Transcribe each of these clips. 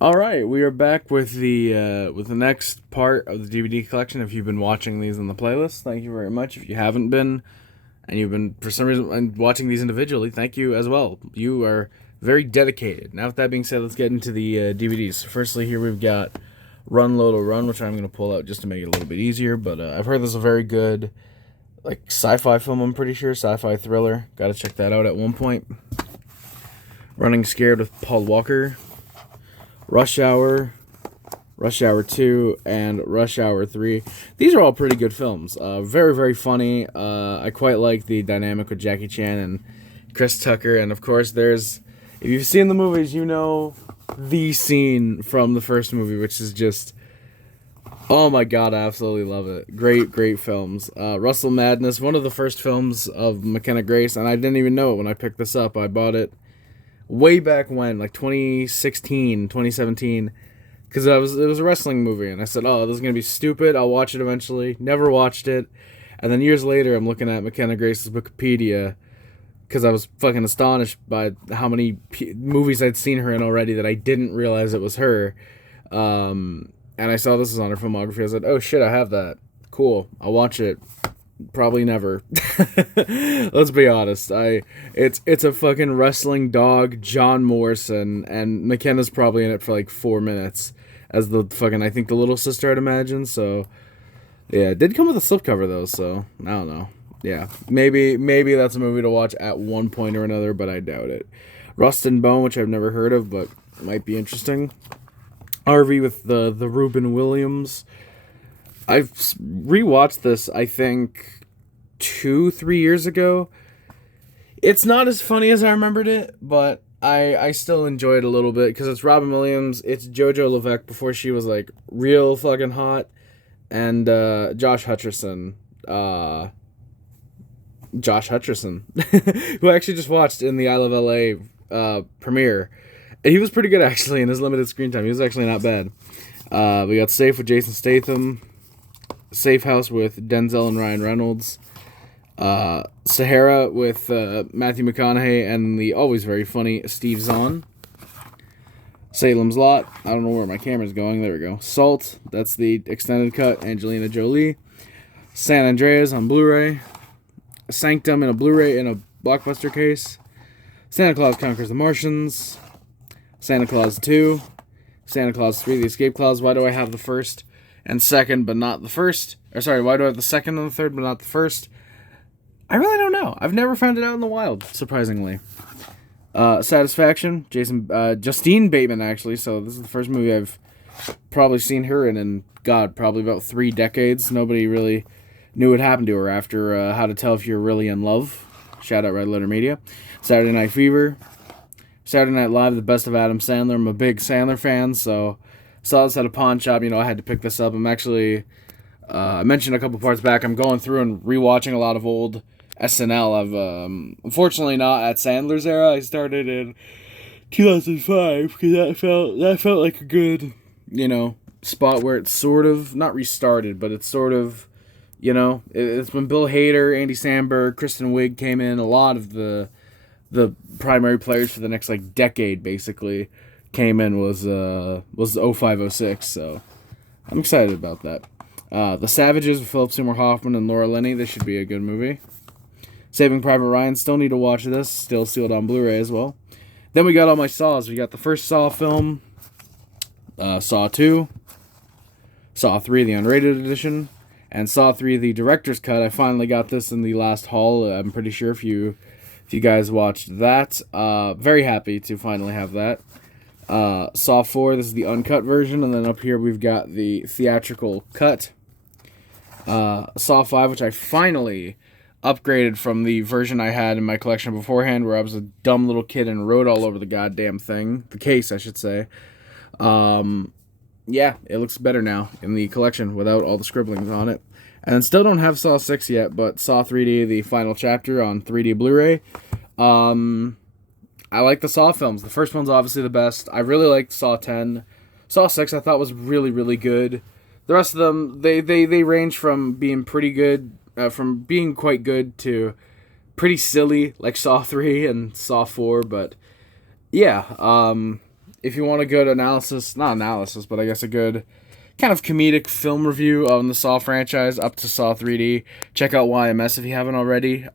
All right, we are back with the next part of the DVD collection. If you've been watching these on the playlist, thank you very much. If you haven't been, and you've been for some reason watching these individually, thank you as well. You are very dedicated. Now, with that being said, let's get into the DVDs. Firstly, here we've got Run Lola Run, which I'm going to pull out just to make it a little bit easier. But I've heard this is a very good like sci-fi film. I'm pretty sure sci-fi thriller. Got to check that out at one point. Running Scared with Paul Walker. Rush Hour, Rush Hour 2, and Rush Hour 3. These are all pretty good films. Very, very funny. I quite like the dynamic with Jackie Chan and Chris Tucker. And of course, if you've seen the movies, you know the scene from the first movie, which is just, oh my god, I absolutely love it. Great, great films. Russell Madness, one of the first films of McKenna Grace, and I didn't even know it when I picked this up. I bought it way back when, like 2016, 2017, because it was a wrestling movie, and I said, oh, this is going to be stupid, I'll watch it eventually. Never watched it. And then years later, I'm looking at McKenna Grace's Wikipedia, because I was fucking astonished by how many movies I'd seen her in already that I didn't realize it was her. And I saw this was on her filmography. I said, oh shit, I have that. Cool, I'll watch it. Probably never. Let's be honest. It's a fucking wrestling dog, John Morrison, and McKenna's probably in it for like 4 minutes as the fucking, I think, the little sister, I'd imagine. So yeah, it did come with a slipcover though, so I don't know. Yeah, maybe that's a movie to watch at one point or another, but I doubt it. Rust and Bone, which I've never heard of, but might be interesting. RV with the Reuben Williams. I've rewatched this, I think, 2-3 years ago. It's not as funny as I remembered it, but I still enjoy it a little bit because it's Robin Williams, it's Jojo Levesque before she was like real fucking hot, and Josh Hutcherson, who I actually just watched in the I Love LA premiere. And he was pretty good actually in his limited screen time. He was actually not bad. We got Safe with Jason Statham. Safe House with Denzel and Ryan Reynolds. Sahara with Matthew McConaughey and the always very funny Steve Zahn. Salem's Lot. I don't know where my camera's going. There we go. Salt. That's the extended cut. Angelina Jolie. San Andreas on Blu-ray. Sanctum in a Blu-ray in a Blockbuster case. Santa Claus Conquers the Martians. Santa Claus 2. Santa Claus 3, The Escape Clause. Why do I have the first and second, but not the first? Or sorry, why do I have the second and the third, but not the first? I really don't know. I've never found it out in the wild, surprisingly. Satisfaction, Justine Bateman, actually. So this is the first movie I've probably seen her in, God, probably about 3 decades. Nobody really knew what happened to her after How to Tell If You're Really in Love. Shout out Red Letter Media. Saturday Night Fever. Saturday Night Live, The Best of Adam Sandler. I'm a big Sandler fan, so saw this at a pawn shop. I had to pick this up. I'm actually, I mentioned a couple parts back, I'm going through and rewatching a lot of old SNL. I've, unfortunately not at Sandler's era. I started in 2005, because that felt like a good, spot where it's sort of, not restarted, but it's sort of, it's when Bill Hader, Andy Samberg, Kristen Wiig came in, a lot of the primary players for the next decade basically came in was 0506, so I'm excited about that. The Savages with Philip Seymour Hoffman and Laura Linney. This should be a good movie. Saving Private Ryan. Still need to watch this. Still sealed on Blu-ray as well. Then we got all my Saws. We got the first Saw film, Saw 2, Saw 3, the unrated edition, and Saw 3, the director's cut. I finally got this in the last haul. I'm pretty sure if you guys watched that. Very happy to finally have that. Saw 4, this is the uncut version, and then up here we've got the theatrical cut. Saw 5, which I finally upgraded from the version I had in my collection beforehand, where I was a dumb little kid and wrote all over the goddamn thing. The case, I should say. Yeah, it looks better now in the collection without all the scribblings on it. And still don't have Saw 6 yet, but Saw 3D, the final chapter on 3D Blu-ray. I like the Saw films. The first one's obviously the best. I really liked Saw 10. Saw 6 I thought was really, really good. The rest of them, they range from being pretty good, from being quite good to pretty silly, like Saw 3 and Saw 4, but yeah, if you want a good analysis, not analysis, but I guess a good kind of comedic film review on the Saw franchise up to Saw 3D, check out YMS if you haven't already.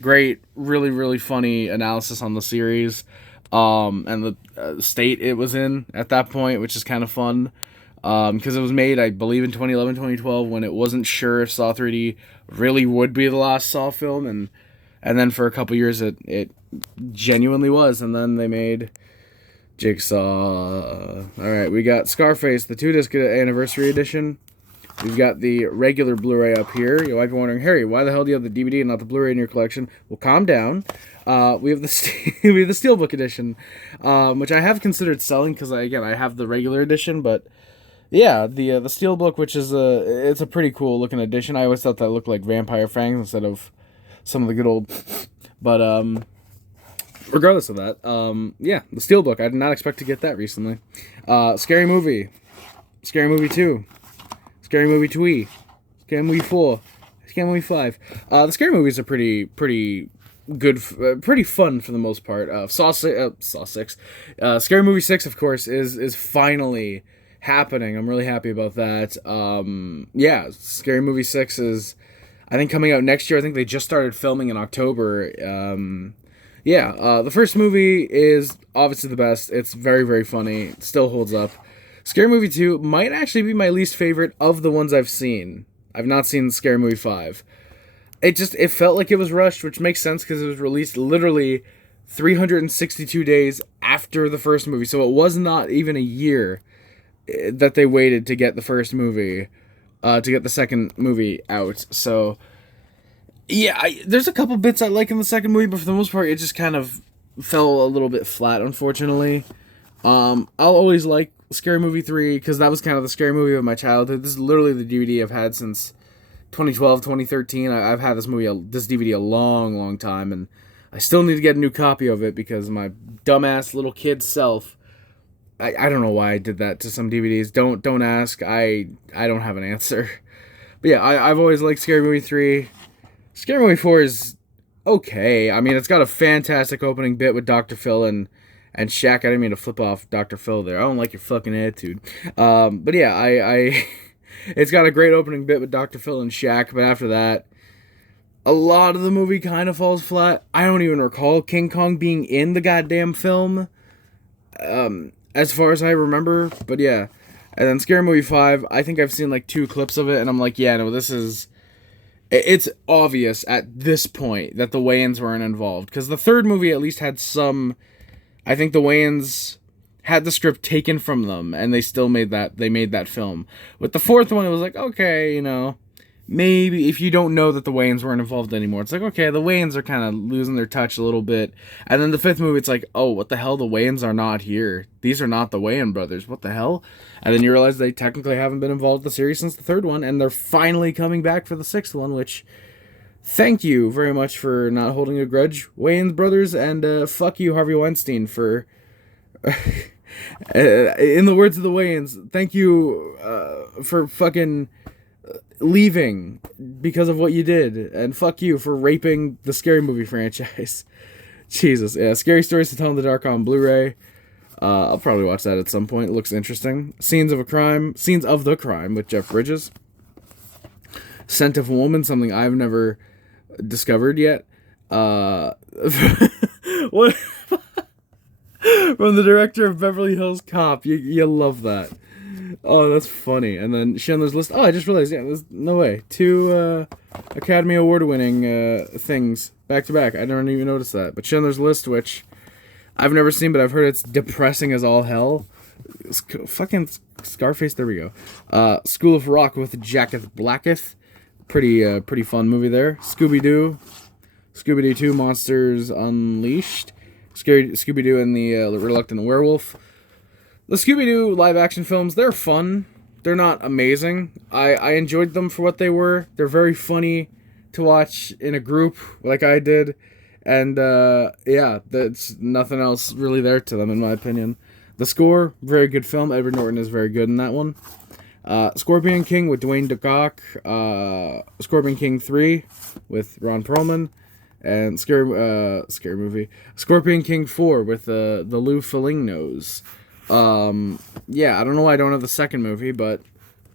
Great, really, really funny analysis on the series, and the state it was in at that point, which is kind of fun. Because it was made, I believe, in 2011, 2012, when it wasn't sure if Saw 3D really would be the last Saw film, and then for a couple years it genuinely was, and then they made Jigsaw. Alright, we got Scarface, the 2-disc anniversary edition. We've got the regular Blu-ray up here. You might be wondering, Harry, why the hell do you have the DVD and not the Blu-ray in your collection? Well, calm down. We have the we have the Steelbook edition, which I have considered selling because I have the regular edition, but yeah, the Steelbook, which is it's a pretty cool looking edition. I always thought that looked like vampire fangs instead of some of the good old, but regardless of that, yeah, the Steelbook. I did not expect to get that recently. Scary Movie, Scary Movie 2, Scary Movie 3, Scary Movie 4, Scary Movie 5. The Scary Movies are pretty good, pretty fun for the most part. Saw 6, Scary Movie 6, of course, is finally happening. I'm really happy about that. Yeah, Scary Movie 6 is, I think, coming out next year. I think they just started filming in October. Yeah, the first movie is obviously the best. It's very, very funny. It still holds up. Scary Movie 2 might actually be my least favorite of the ones I've seen. I've not seen Scary Movie 5. It felt like it was rushed, which makes sense because it was released literally 362 days after the first movie. So it was not even a year that they waited to get the first movie, to get the second movie out. So, yeah, there's a couple bits I like in the second movie, but for the most part, it just kind of fell a little bit flat, unfortunately. I'll always like Scary Movie 3, because that was kind of the scary movie of my childhood. This is literally the DVD I've had since 2012, 2013. I've had this DVD a long, long time, and I still need to get a new copy of it, because my dumbass little kid self, I don't know why I did that to some DVDs. Don't ask. I don't have an answer. But yeah, I've always liked Scary Movie 3. Scary Movie 4 is okay. I mean, it's got a fantastic opening bit with Dr. Phil and Shaq. I didn't mean to flip off Dr. Phil there. I don't like your fucking attitude. But yeah, I it's got a great opening bit with Dr. Phil and Shaq, but after that, a lot of the movie kind of falls flat. I don't even recall King Kong being in the goddamn film. As far as I remember, but yeah. And then Scary Movie 5, I think I've seen like 2 clips of it, and I'm like, yeah, no, it's obvious at this point that the Wayans weren't involved, because the third movie at least had some, I think the Wayans had the script taken from them, and they still made that film. With the fourth one, it was like, okay, you know, maybe if you don't know that the Wayans weren't involved anymore, it's like, okay, the Wayans are kind of losing their touch a little bit. And then the fifth movie, it's like, oh, what the hell? The Wayans are not here. These are not the Wayan brothers. What the hell? And then you realize they technically haven't been involved in the series since the third one, and they're finally coming back for the sixth one, which, thank you very much for not holding a grudge, Wayans brothers, and fuck you, Harvey Weinstein, for... in the words of the Wayans, thank you for fucking leaving because of what you did, and fuck you for raping the Scary Movie franchise. Jesus, yeah, Scary Stories to Tell in the Dark on Blu-ray. I'll probably watch that at some point. It looks interesting. Scenes of the Crime with Jeff Bridges. Scent of a Woman, something I've never discovered yet. What? From the director of Beverly Hills Cop. You love that. Oh, that's funny. And then Schindler's List. Oh, I just realized, yeah, there's no way. 2 Academy Award-winning things back to back. I didn't even notice that. But Schindler's List, which I've never seen, but I've heard it's depressing as all hell. Fucking Scarface, there we go. School of Rock with Jacketh Blacketh. Pretty fun movie there. Scooby-Doo. Scooby-Doo 2 Monsters Unleashed. Scooby-Doo and the Reluctant Werewolf. The Scooby-Doo live-action films, they're fun. They're not amazing. I enjoyed them for what they were. They're very funny to watch in a group like I did. And, yeah, that's nothing else really there to them, in my opinion. The Score, very good film. Edward Norton is very good in that one. Scorpion King with Dwayne DeCock. Scorpion King 3 with Ron Perlman. and scary movie, Scorpion King 4 with the Lou Ferrigno's. Yeah, I don't know why I don't have the second movie, but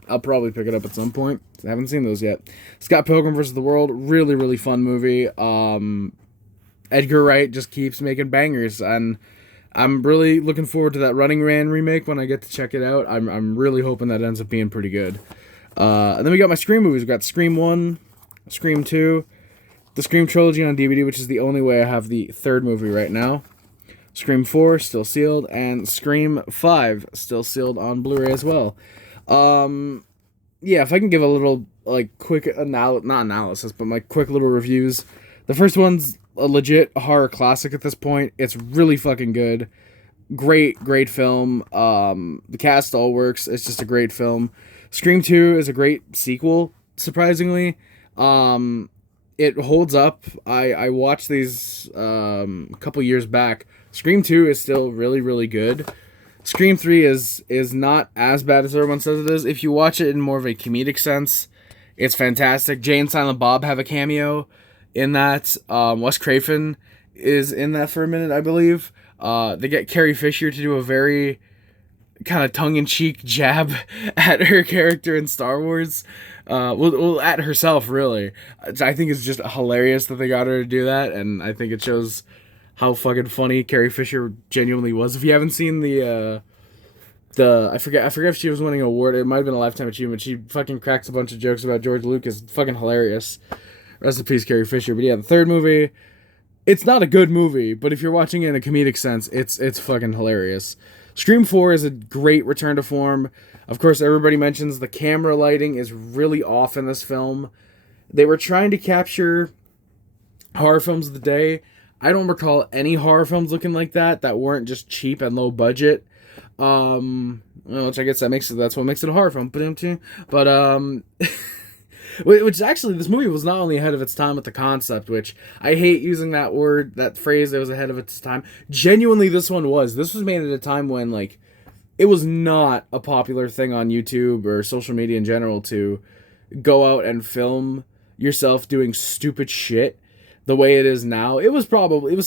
I'll probably pick it up at some point. I haven't seen those yet. Scott Pilgrim vs. the World, really, really fun movie. Edgar Wright just keeps making bangers, and I'm really looking forward to that Running Man remake when I get to check it out. I'm really hoping that ends up being pretty good. And then we got my Scream movies. We got Scream 1, Scream 2, the Scream trilogy on DVD, which is the only way I have the third movie right now. Scream 4, still sealed, and Scream 5, still sealed on Blu-ray as well. Yeah, if I can give a little, like, quick, not analysis, but my quick little reviews. The first one's a legit horror classic at this point. It's really fucking good. Great film. The cast all works. It's just a great film. Scream 2 is a great sequel, surprisingly. It holds up. I watched these a couple years back. Scream 2 is still really, really good. Scream 3 is not as bad as everyone says it is. If you watch it in more of a comedic sense, it's fantastic. Jay and Silent Bob have a cameo in that. Wes Craven is in that for a minute, I believe. They get Carrie Fisher to do a very kind of tongue-in-cheek jab at her character in Star Wars. Well, at herself, really. I think it's just hilarious that they got her to do that, and I think it shows how fucking funny Carrie Fisher genuinely was. If you haven't seen the I forget if she was winning an award. It might have been a Lifetime Achievement. She fucking cracks a bunch of jokes about George Lucas. Fucking hilarious. Rest in peace, Carrie Fisher. But yeah, the third movie, it's not a good movie, but if you're watching it in a comedic sense, it's fucking hilarious. Scream 4 is a great return to form. Of course, everybody mentions the camera lighting is really off in this film. They were trying to capture horror films of the day. I don't recall any horror films looking like that weren't just cheap and low budget. Which I guess that's what makes it a horror film. But which actually, this movie was not only ahead of its time with the concept, which I hate using that phrase that was ahead of its time. Genuinely, this one was. This was made at a time when, like, it was not a popular thing on YouTube or social media in general to go out and film yourself doing stupid shit the way it is now. It was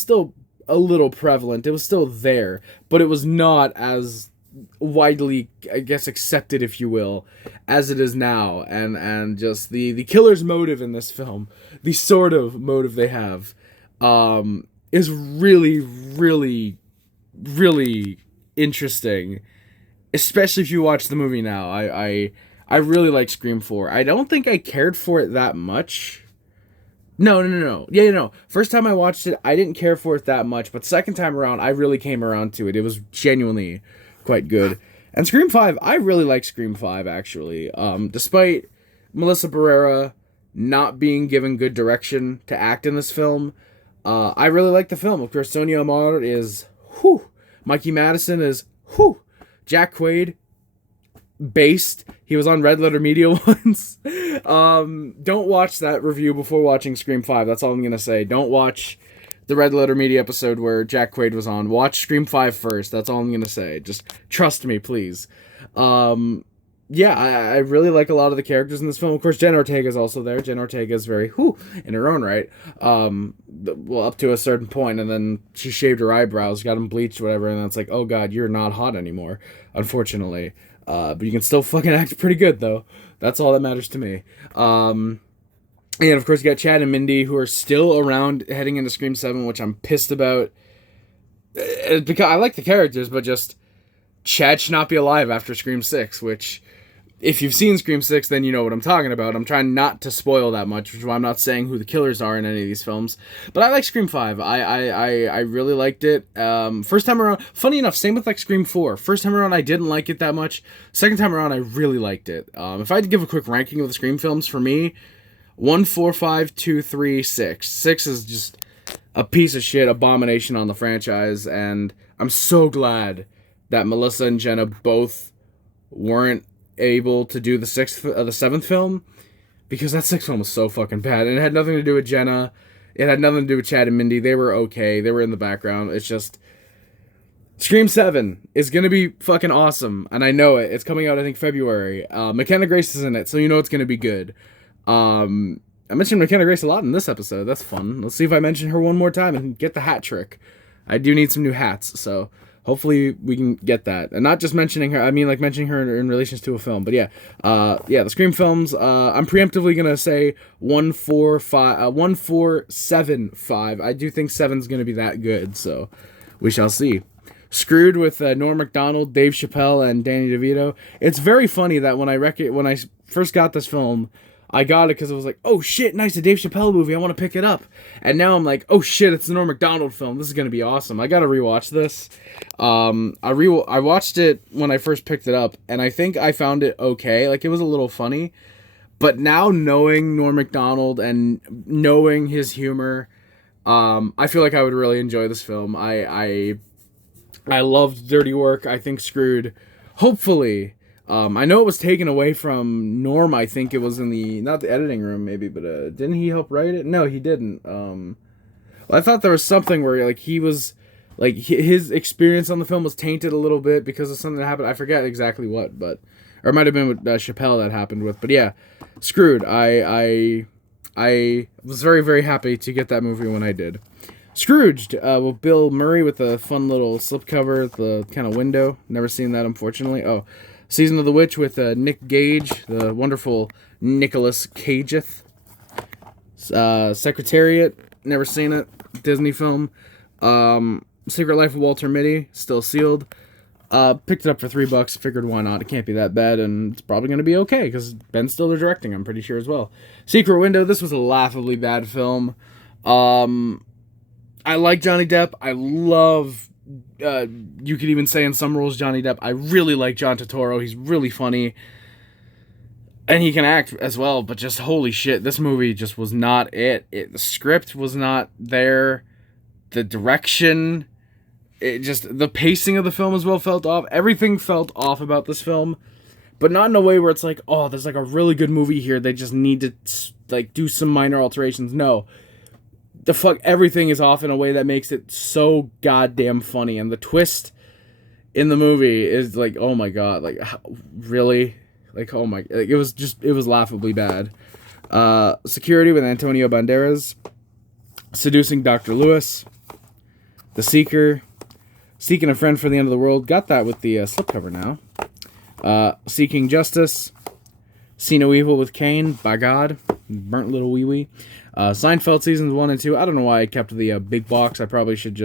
still a little prevalent. It was still there, but it was not as widely, I guess, accepted, if you will, as it is now. And just the killer's motive in this film, the sort of motive they have, is really, really, really interesting. Especially if you watch the movie now. I really like Scream 4. I don't think I cared for it that much. No. Yeah, no. First time I watched it, I didn't care for it that much, but second time around, I really came around to it. It was genuinely quite good. And Scream 5, I really like Scream 5, actually. Despite Melissa Barrera not being given good direction to act in this film, I really like the film. Of course, Sonia Amar is, whew. Mikey Madison is, whew. Jack Quaid, based. He was on Red Letter Media once. Don't watch that review before watching Scream 5. That's all I'm going to say. Don't watch the Red Letter Media episode where Jack Quaid was on. Watch Scream 5 first. That's all I'm going to say. Just trust me, please. Yeah, I really like a lot of the characters in this film. Of course, Jen Ortega is also there. Jen Ortega is very, in her own right. Well, up to a certain point, and then she shaved her eyebrows, got them bleached, whatever, and then it's like, oh god, you're not hot anymore, unfortunately. But you can still fucking act pretty good, though. That's all that matters to me. And, of course, you got Chad and Mindy, who are still around heading into Scream 7, which I'm pissed about. Because I like the characters, but just Chad should not be alive after Scream 6, which, if you've seen Scream 6, then you know what I'm talking about. I'm trying not to spoil that much, which is why I'm not saying who the killers are in any of these films. But I like Scream 5. I really liked it. First time around, funny enough, same with like Scream 4. First time around, I didn't like it that much. Second time around, I really liked it. If I had to give a quick ranking of the Scream films, for me, 1, 4, 5, 2, 3, 6. 6 is just a piece of shit abomination on the franchise, and I'm so glad that Melissa and Jenna both weren't able to do the seventh film, because that sixth film was so fucking bad, and it had nothing to do with Jenna. It had nothing to do with Chad and Mindy. They were okay. They were in the background. It's just Scream 7 is gonna be fucking awesome, and I know it. It's coming out, I think, February. McKenna Grace is in it, so you know it's gonna be good. I mentioned McKenna Grace a lot in this episode. That's fun. Let's see if I mention her one more time and get the hat trick. I do need some new hats, so hopefully we can get that. And not just mentioning her, I mean like mentioning her in relations to a film. But yeah, the Scream films, I'm preemptively going to say 1475. I do think 7's going to be that good, so we shall see. Screwed with Norm Macdonald, Dave Chappelle, and Danny DeVito. It's very funny that when I first got this film, I got it because it was like, oh shit, nice, a Dave Chappelle movie, I want to pick it up. And now I'm like, oh shit, it's the Norm Macdonald film, this is going to be awesome. I got to rewatch this. I watched it when I first picked it up, and I think I found it okay. Like, it was a little funny. But now knowing Norm Macdonald and knowing his humor, I feel like I would really enjoy this film. I loved Dirty Work. I think Screwed, hopefully... I know it was taken away from Norm. I think it was in not the editing room, maybe, but didn't he help write it? No, he didn't. I thought there was something where like he was, like his experience on the film was tainted a little bit because of something that happened. I forget exactly what, or it might have been with Chappelle that happened with. But yeah, Screwed. I was very, very happy to get that movie when I did. Scrooged with Bill Murray with a fun little slipcover, the kind of window. Never seen that, unfortunately. Oh. Season of the Witch with Nick Gage, the wonderful Nicolas Cageth. Secretariat, never seen it. Disney film. Secret Life of Walter Mitty, still sealed. Picked it up for $3. Figured why not? It can't be that bad, and it's probably going to be okay because Ben Stiller directing. I'm pretty sure as well. Secret Window. This was a laughably bad film. I like Johnny Depp. I love. You could even say in some roles Johnny Depp. I really like John Turturro. He's really funny. And he can act as well, but just holy shit, this movie just was not it. The script was not there. The direction, the pacing of the film as well felt off. Everything felt off about this film, but not in a way where it's like, oh, there's like a really good movie here. They just need to like do some minor alterations. No. Everything is off in a way that makes it so goddamn funny, and the twist in the movie is like, oh my god, like really, like oh my, like, it was laughably bad. Security with Antonio Banderas, Seducing Dr. Lewis, The Seeker, Seeking a Friend for the End of the World, got that with the slipcover now. Seeking Justice, See No Evil with Kane, by God, burnt little wee wee. Seinfeld seasons 1 and 2. I don't know why I kept the big box. I probably should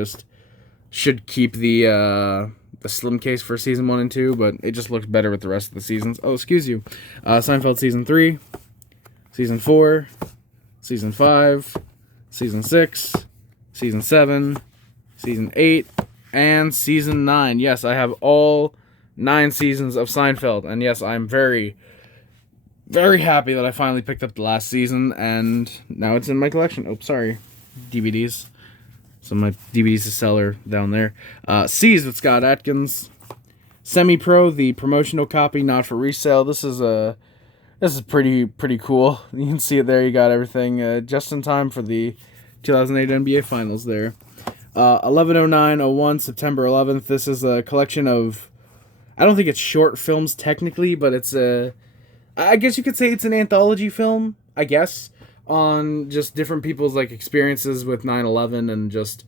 keep the slim case for season 1 and 2, but it just looks better with the rest of the seasons. Oh, excuse you. Seinfeld season 3, season 4, season 5, season 6, season 7, season 8, and season 9. Yes, I have all 9 seasons of Seinfeld, and yes, I'm very, very happy that I finally picked up the last season, and now it's in my collection. Oh, sorry. DVDs. So my DVDs to seller down there. Seas with Scott Atkins. Semi-Pro, the promotional copy, not for resale. This is pretty cool. You can see it there. You got everything just in time for the 2008 NBA Finals there. 11/09/01, September 11th. This is a collection of, I don't think it's short films technically, but it's I guess you could say it's an anthology film, I guess, on just different people's like experiences with 9/11 and just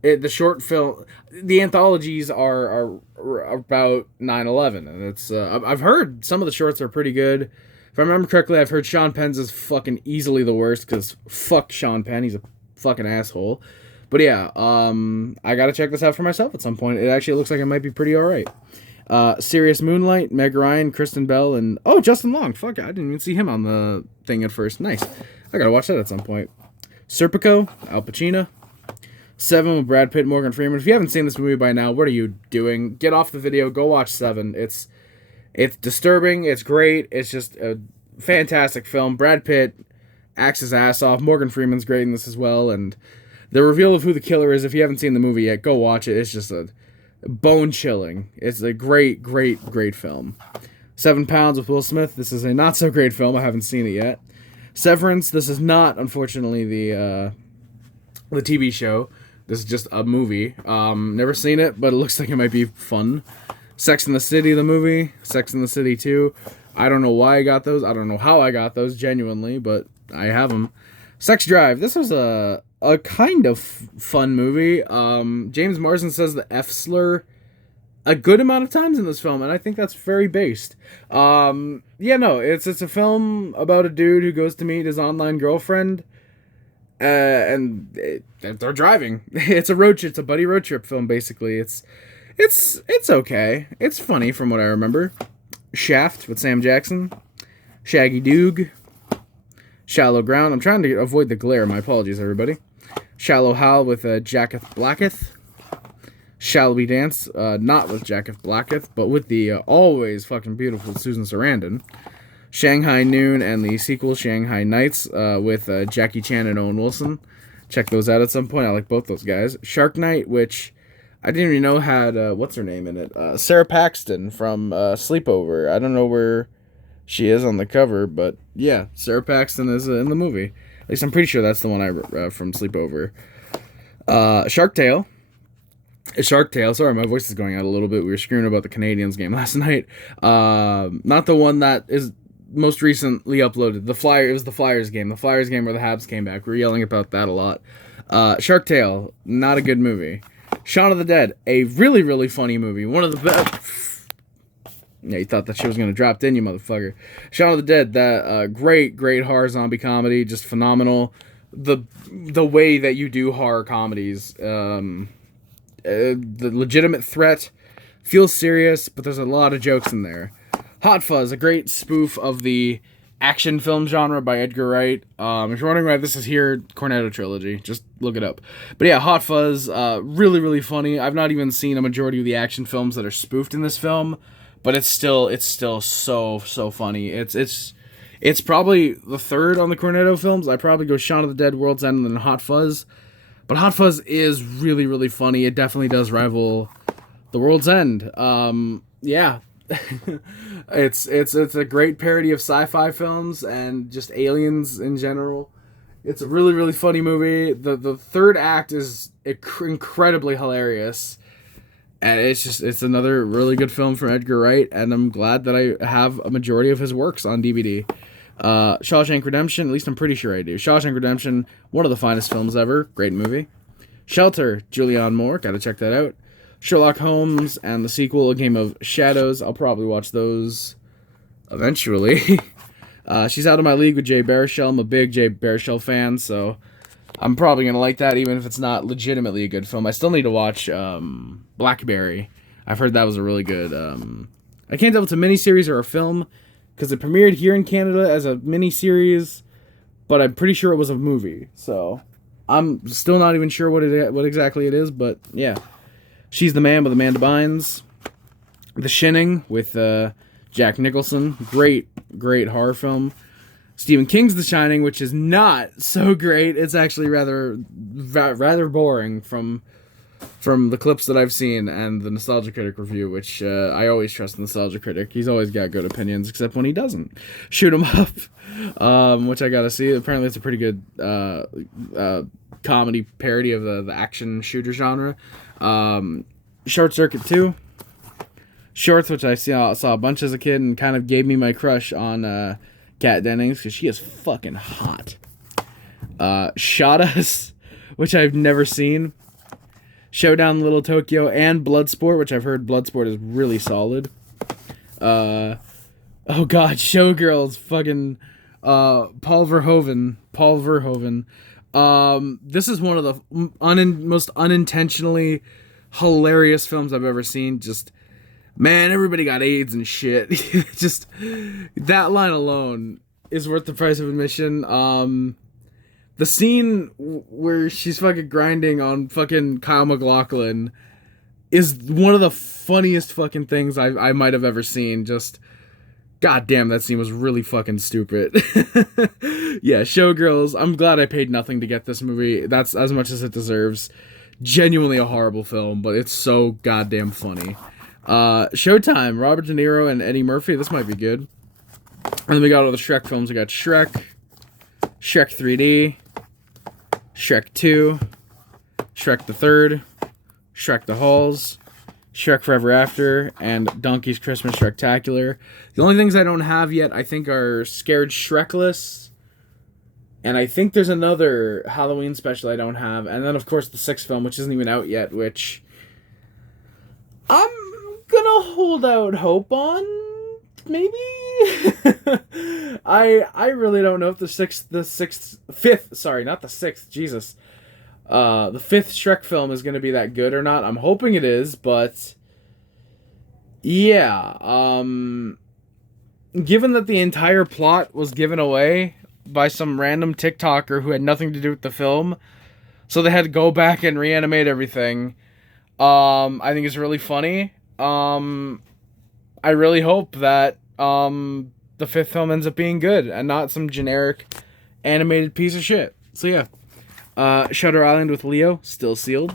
the short film. The anthologies are about 9/11, and it's I've heard some of the shorts are pretty good. If I remember correctly, I've heard Sean Penn's is fucking easily the worst because fuck Sean Penn, he's a fucking asshole. But yeah, I gotta check this out for myself at some point. It actually looks like it might be pretty alright. Serious Moonlight, Meg Ryan, Kristen Bell, and Justin Long. Fuck, I didn't even see him on the thing at first. Nice. I gotta watch that at some point. Serpico, Al Pacino. 7 with Brad Pitt, Morgan Freeman. If you haven't seen this movie by now, what are you doing? Get off the video, go watch 7. It's disturbing, it's great, it's just a fantastic film. Brad Pitt acts his ass off. Morgan Freeman's great in this as well, and the reveal of who the killer is, if you haven't seen the movie yet, go watch it. It's just a bone-chilling. It's a great, great, great film. 7 Pounds with Will Smith. This is a not-so-great film. I haven't seen it yet. Severance. This is not, unfortunately, the TV show. This is just a movie. Never seen it, but it looks like it might be fun. Sex and the City, the movie. Sex and the City 2. I don't know why I got those. I don't know how I got those, genuinely, but I have them. Sex Drive. This was a kind of fun movie. James Marsden says the F slur a good amount of times in this film, and I think that's very based. Yeah, no, it's a film about a dude who goes to meet his online girlfriend, and they're driving. It's a buddy road trip film, basically. It's okay. It's funny from what I remember. Shaft with Sam Jackson, Shaggy Doog, Shallow Ground. I'm trying to avoid the glare. My apologies, everybody. Shallow Hal with Jacketh Blacketh. Shall We Dance, not with Jacketh Blacketh, but with the always fucking beautiful Susan Sarandon. Shanghai Noon and the sequel Shanghai Nights with Jackie Chan and Owen Wilson. Check those out at some point. I like both those guys. Shark Night, which I didn't even know had, what's her name in it? Sarah Paxton from Sleepover. I don't know where she is on the cover, but yeah, Sarah Paxton is in the movie. At least I'm pretty sure that's the one from Sleepover. Shark Tale. Sorry, my voice is going out a little bit. We were screwing about the Canadiens game last night. Not the one that is most recently uploaded. It was the Flyers game. The Flyers game where the Habs came back. We were yelling about that a lot. Shark Tale, not a good movie. Shaun of the Dead, a really, really funny movie. One of the best. Yeah, you thought that shit was going to drop, didn't you, motherfucker? Shaun of the Dead, that great horror zombie comedy, just phenomenal. The way that you do horror comedies, the legitimate threat feels serious, but there's a lot of jokes in there. Hot Fuzz, a great spoof of the action film genre by Edgar Wright. If you're wondering why this is here, Cornetto trilogy, just look it up. But yeah, Hot Fuzz, really, really funny. I've not even seen a majority of the action films that are spoofed in this film, but it's still so funny. It's probably the third on the Cornetto films. I probably go Shaun of the Dead, World's End, and then Hot Fuzz. But Hot Fuzz is really, really funny. It definitely does rival The World's End. Yeah. It's a great parody of sci-fi films and just aliens in general. It's a really, really funny movie. The third act is incredibly hilarious. And it's another really good film from Edgar Wright, and I'm glad that I have a majority of his works on DVD. Shawshank Redemption, at least I'm pretty sure I do. Shawshank Redemption, one of the finest films ever. Great movie. Shelter, Julianne Moore, gotta check that out. Sherlock Holmes and the sequel, A Game of Shadows. I'll probably watch those eventually. She's Out of My League with Jay Baruchel. I'm a big Jay Baruchel fan, so I'm probably going to like that even if it's not legitimately a good film. I still need to watch Blackberry. I've heard that was a really good... I can't tell if it's a miniseries or a film, because it premiered here in Canada as a miniseries, but I'm pretty sure it was a movie. So I'm still not even sure what exactly it is, but yeah. She's the Man with Amanda Bynes. The Shining with Jack Nicholson. Great horror film. Stephen King's The Shining, which is not so great. It's actually rather boring from the clips that I've seen and the Nostalgia Critic review, which I always trust the Nostalgia Critic. He's always got good opinions, except when he doesn't. Shoot 'em Up, which I gotta see. Apparently it's a pretty good comedy parody of the action shooter genre. Short Circuit 2. Shorts, which I saw a bunch as a kid and kind of gave me my crush on Kat Dennings, because she is fucking hot. Shot Us, which I've never seen. Showdown Little Tokyo, and Bloodsport, which I've heard Bloodsport is really solid. Oh god, Showgirls, fucking Paul Verhoeven. This is one of the most unintentionally hilarious films I've ever seen. Just, man, everybody got AIDS and shit. Just, that line alone is worth the price of admission. The scene where she's fucking grinding on fucking Kyle MacLachlan is one of the funniest fucking things I might have ever seen. Just, god damn, that scene was really fucking stupid. Yeah, Showgirls, I'm glad I paid nothing to get this movie. That's as much as it deserves. Genuinely a horrible film, but it's so goddamn funny. Showtime, Robert De Niro and Eddie Murphy. This might be good. And then we got all the Shrek films. We got Shrek 3D, Shrek 2, Shrek the Third, Shrek the Halls, Shrek Forever After, and Donkey's Christmas Shrektacular. The only things I don't have yet, I think, are Scared Shrekless And I think there's another Halloween special I don't have. And then, of course, the sixth film, which isn't even out yet, which I'm gonna hold out hope on, maybe? I really don't know if the fifth Shrek film is gonna be that good or not. I'm hoping it is, but yeah, given that the entire plot was given away by some random TikToker who had nothing to do with the film, so they had to go back and reanimate everything. I think it's really funny. I really hope that the fifth film ends up being good and not some generic animated piece of shit. So yeah, Shutter Island with Leo, still sealed.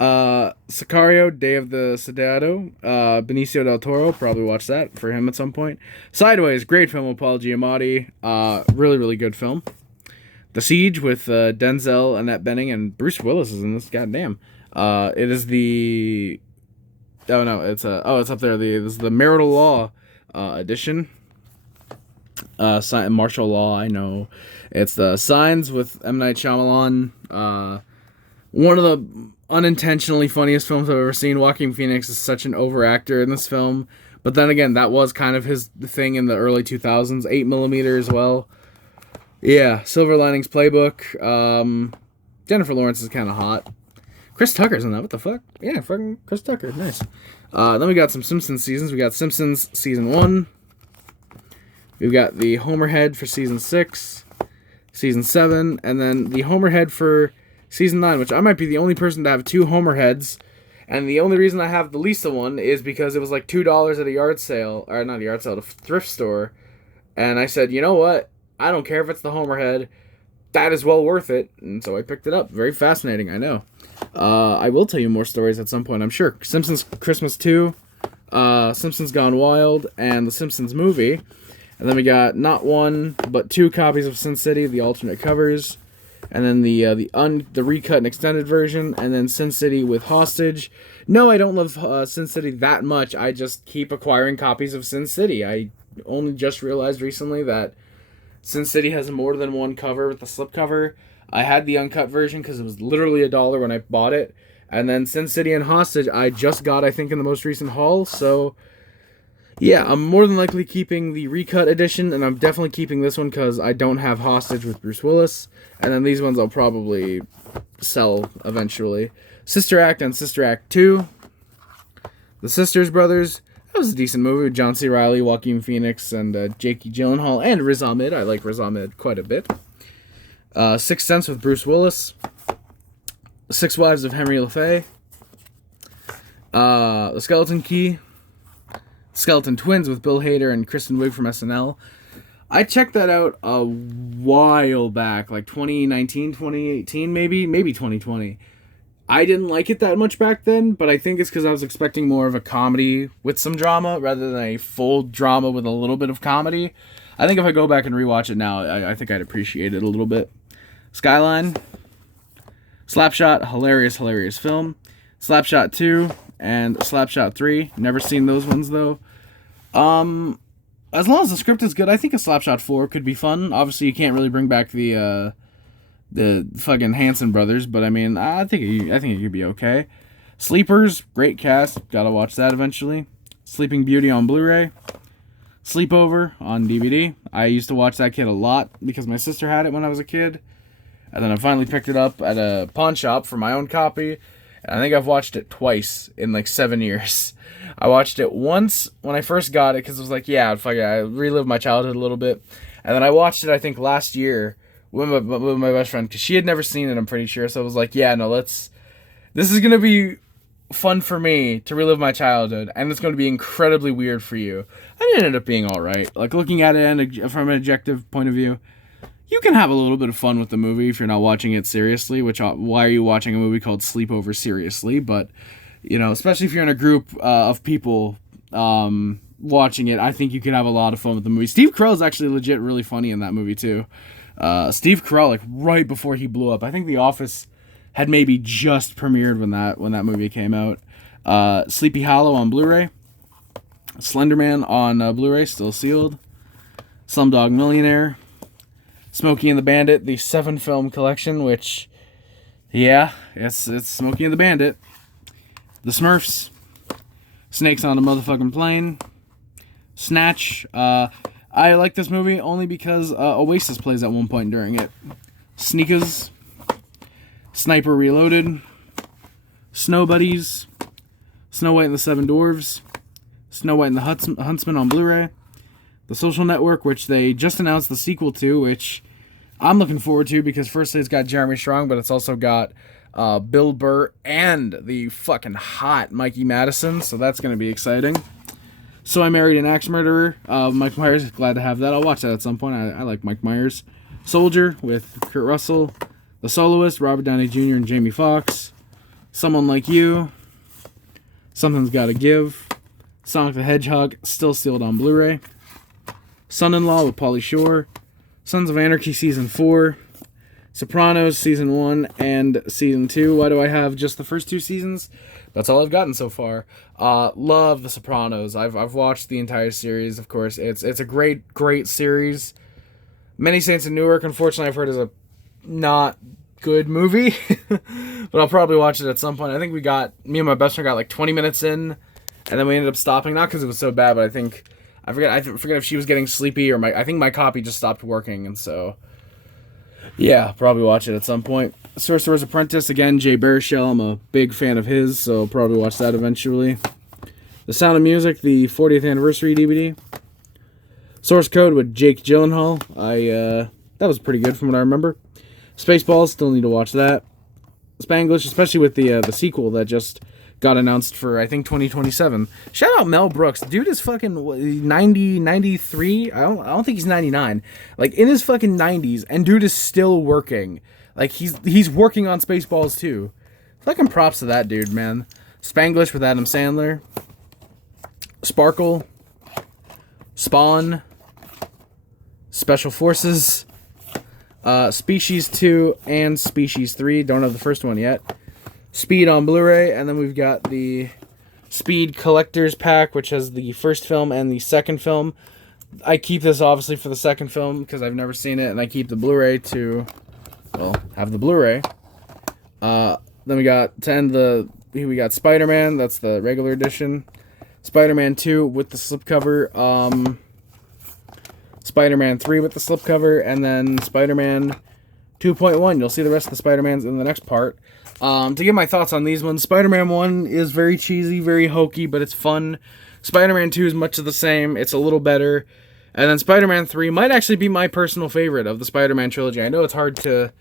Sicario, Day of the Soldado, Benicio del Toro, probably watch that for him at some point. Sideways, great film with Paul Giamatti, really, really good film. The Siege with Denzel, Annette Bening, and Bruce Willis is in this, goddamn. It is the... Oh, no, it's up there. This is the Marital Law edition. Martial Law, I know. It's the Signs with M. Night Shyamalan. One of the unintentionally funniest films I've ever seen. Joaquin Phoenix is such an overactor in this film. But then again, that was kind of his thing in the early 2000s. 8mm as well. Yeah, Silver Linings Playbook. Jennifer Lawrence is kind of hot. Chris Tucker's in that. What the fuck? Yeah, fucking Chris Tucker. Nice. Then we got some Simpsons seasons. We got Simpsons Season 1. We've got the Homer Head for Season 6. Season 7. And then the Homer Head for Season 9, which I might be the only person to have 2 Homer Heads. And the only reason I have the Lisa one is because it was like $2 at a yard sale. Or not a yard sale, at a thrift store. And I said, you know what? I don't care if it's the Homer Head. That is well worth it. And so I picked it up. Very fascinating, I know. I will tell you more stories at some point, I'm sure. Simpsons Christmas 2, Simpsons Gone Wild, and the Simpsons movie. And then we got not 1, but 2 copies of Sin City, the alternate covers. And then the recut and extended version. And then Sin City with Hostage. No, I don't love Sin City that much. I just keep acquiring copies of Sin City. I only just realized recently that Sin City has more than 1 cover with the slipcover. I had the uncut version because it was literally $1 when I bought it. And then Sin City and Hostage I just got, I think, in the most recent haul. So, yeah, I'm more than likely keeping the recut edition. And I'm definitely keeping this one because I don't have Hostage with Bruce Willis. And then these ones I'll probably sell eventually. Sister Act and Sister Act 2. The Sisters Brothers. That was a decent movie with John C. Reilly, Joaquin Phoenix, and Jake Gyllenhaal, and Riz Ahmed. I like Riz Ahmed quite a bit. Sixth Sense with Bruce Willis. Six Wives of Henry LaFay. The Skeleton Key. Skeleton Twins with Bill Hader and Kristen Wiig from SNL. I checked that out a while back, like 2019, 2018, maybe 2020. I didn't like it that much back then, but I think it's because I was expecting more of a comedy with some drama rather than a full drama with a little bit of comedy. I think if I go back and rewatch it now, I think I'd appreciate it a little bit. Skyline. Slapshot, hilarious film. Slapshot 2 and Slapshot 3. Never seen those ones, though. As long as the script is good, I think a Slapshot 4 could be fun. Obviously, you can't really bring back the fucking Hanson brothers, but I mean, I think it could be okay. Sleepers, great cast. Gotta watch that eventually. Sleeping Beauty on Blu-ray. Sleepover on DVD. I used to watch that kid a lot because my sister had it when I was a kid. And then I finally picked it up at a pawn shop for my own copy. And I think I've watched it twice in like 7 years. I watched it once when I first got it because it was like, yeah, fuck it, I relived my childhood a little bit. And then I watched it, I think, last year with my best friend because she had never seen it, I'm pretty sure. So I was like, yeah, no, this is going to be fun for me to relive my childhood, and it's going to be incredibly weird for you. And it ended up being all right. Like, looking at it from an objective point of view, you can have a little bit of fun with the movie if you're not watching it seriously, which, why are you watching a movie called Sleepover seriously? But, you know, especially if you're in a group of people watching it, I think you could have a lot of fun with the movie. Steve Carell is actually legit really funny in that movie, too. Steve Carell, like, right before he blew up. I think The Office had maybe just premiered when that movie came out. Sleepy Hollow on Blu-ray. Slenderman on Blu-ray, still sealed. Slumdog Millionaire. Smokey and the Bandit, the 7-film collection, which, yeah, it's Smokey and the Bandit. The Smurfs, Snakes on a Motherfucking Plane, Snatch. I like this movie only because Oasis plays at one point during it. Sneakers, Sniper Reloaded, Snow Buddies, Snow White and the Seven Dwarfs, Snow White and the Huntsman on Blu-ray, The Social Network, which they just announced the sequel to, which I'm looking forward to because firstly it's got Jeremy Strong, but it's also got Bill Burr and the fucking hot Mikey Madison, so that's going to be exciting. So I Married an Axe Murderer, Mike Myers, glad to have that. I'll watch that at some point. I like Mike Myers. Soldier with Kurt Russell, The Soloist, Robert Downey Jr. and Jamie Foxx, Someone Like You, Something's Gotta Give, Sonic the Hedgehog, still sealed on Blu-ray, Son-in-Law with Pauly Shore, Sons of Anarchy Season 4, Sopranos Season 1 and Season 2. Why do I have just the first 2 seasons? That's all I've gotten so far. Love The Sopranos. I've watched the entire series, of course. It's a great series. Many Saints of Newark, unfortunately, I've heard is a not good movie. But I'll probably watch it at some point. I think me and my best friend got like 20 minutes in, and then we ended up stopping. Not because it was so bad, but I forget if she was getting sleepy or I think my copy just stopped working, and so yeah, probably watch it at some point. Sorcerer's Apprentice, again, Jay Baruchel. I'm a big fan of his, so I'll probably watch that eventually. The Sound of Music, the 40th anniversary DVD. Source Code with Jake Gyllenhaal. That was pretty good from what I remember. Spaceballs, still need to watch that. Spanglish, especially with the sequel that just got announced for, I think, 2027. Shout out Mel Brooks. Dude is fucking 90, 93. I don't think he's 99. Like, in his fucking 90s, and dude is still working. Like, he's working on Spaceballs, too. Fucking props to that dude, man. Spanglish with Adam Sandler. Sparkle. Spawn. Special Forces. Species 2 and Species 3. Don't have the first one yet. Speed on Blu-ray, and then we've got the Speed Collector's Pack, which has the first film and the second film. I keep this obviously for the second film because I've never seen it, and I keep the Blu-ray to, well, have the Blu-ray. Then we got we got Spider-Man, that's the regular edition. Spider-Man 2 with the slipcover. Spider-Man 3 with the slipcover, and then Spider-Man 2.1. You'll see the rest of the Spider-Mans in the next part. To give my thoughts on these ones, Spider-Man 1 is very cheesy, very hokey, but it's fun. Spider-Man 2 is much of the same. It's a little better. And then Spider-Man 3 might actually be my personal favorite of the Spider-Man trilogy. I know it's hard to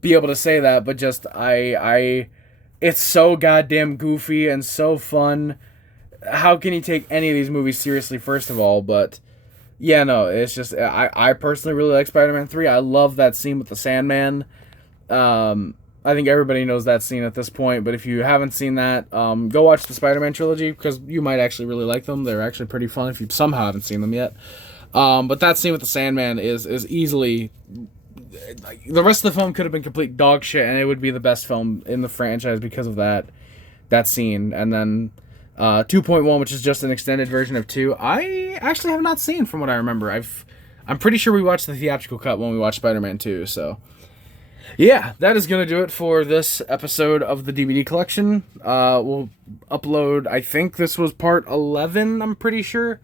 be able to say that, but just, it's so goddamn goofy and so fun. How can you take any of these movies seriously, first of all? But yeah, no, it's just, I personally really like Spider-Man 3. I love that scene with the Sandman. I think everybody knows that scene at this point, but if you haven't seen that, go watch the Spider-Man trilogy, because you might actually really like them. They're actually pretty fun if you somehow haven't seen them yet. But that scene with the Sandman is easily, the rest of the film could have been complete dog shit, and it would be the best film in the franchise because of that scene. And then 2.1, which is just an extended version of 2, I actually have not seen from what I remember. I'm pretty sure we watched the theatrical cut when we watched Spider-Man 2, so yeah, that is going to do it for this episode of the DVD collection. We'll upload, I think this was part 11, I'm pretty sure.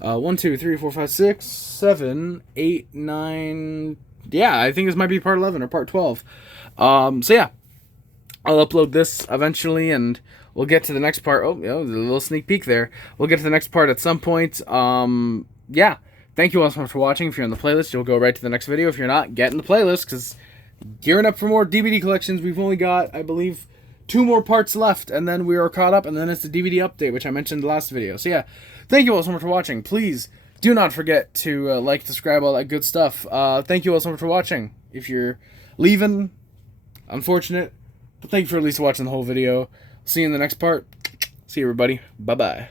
1, 2, 3, 4, 5, 6, 7, 8, 9... Yeah, I think this might be part 11 or part 12. So yeah, I'll upload this eventually, and we'll get to the next part. Oh, there's a little sneak peek there. We'll get to the next part at some point. Yeah, thank you all so much for watching. If you're on the playlist, you'll go right to the next video. If you're not, get in the playlist, because gearing up for more DVD collections. We've only got, I believe, 2 more parts left, and then we are caught up, and then it's the DVD update, which I mentioned in the last video. So yeah, thank you all so much for watching. Please do not forget to like, subscribe, all that good stuff. Thank you all so much for watching. If you're leaving, unfortunate, but thank you for at least watching the whole video. See you in the next part. See you, everybody. Bye-bye.